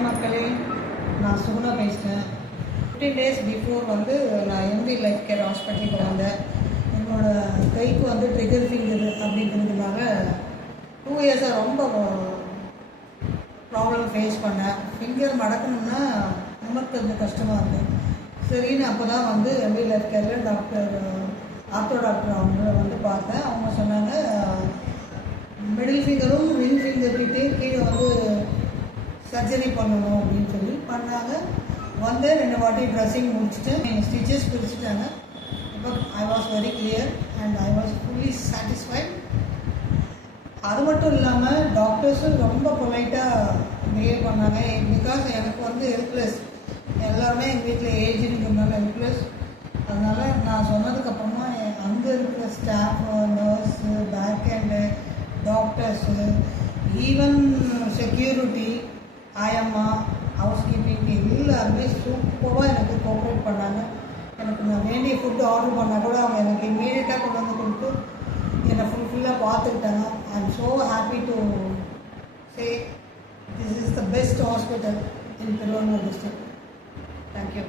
Hi மக்களே, நான் சுகுணா பேசுகிறேன். 15 days பிஃபோர் நான் எம்டி லைஃப் கேர் ஹாஸ்பிட்டலுக்கு வந்தேன். என்னோடய கைக்கு ட்ரிகர் ஃபிங்கர் அப்படிங்கிறதுனால 2 இயர்ஸாக ரொம்ப ப்ராப்ளம் ஃபேஸ் பண்ணேன். ஃபிங்கர் மடக்கணும்னா நமக்கு கொஞ்சம் கஷ்டமாக இருக்குது. சரின்னு அப்போ தான் எம்டி லைஃப் கேரில் ஆர்த்தோ டாக்டர் அவங்கள பார்த்தேன். அவங்க சொன்னாங்க மிடில் ஃபிங்கரும் ரிங் ஃபிங்கர்கிட்டையும் கீழே சர்ஜரி பண்ணணும் அப்படின்னு சொல்லி பண்ணாங்க. 2 வாட்டி ட்ரெஸ்ஸிங் முடிச்சுட்டு எங்கள் ஸ்டிச்சஸ் பிரிச்சுட்டாங்க. இப்போ I was very clear and I was fully satisfied. அது மட்டும் இல்லாமல் டாக்டர்ஸும் ரொம்ப பொலைட்டாக பிஹேவ் பண்ணாங்க. பிகாஸ் எனக்கு ஹெல்ப்லெஸ், எல்லாருமே எங்கள் வீட்டில் ஏஜ்னுங்கிறதுனால ஹெல்ப்லெஸ். அதனால் நான் சொன்னதுக்கப்புறமா அங்கே இருக்கிற ஸ்டாஃப், நர்ஸு, பேக் ஹேண்டு, டாக்டர்ஸு, ஈவன் செக்யூரிட்டி, ஆயம்மா, ஹவுஸ் கீப்பிங் எல்லாருமே சூப்பராக எனக்கு கோஆப்ரேட் பண்ணாங்க. நான் வேண்டிய ஃபுட்டு ஆர்டர் பண்ணால் கூட அவங்க எனக்கு இம்மீடியட்டாக கொண்டு கொடுத்து என்னை ஃபுல்லாக பார்த்துக்கிட்டாங்க. I am so happy to say this is the best hospital in Tiruvannamalai district. Thank you.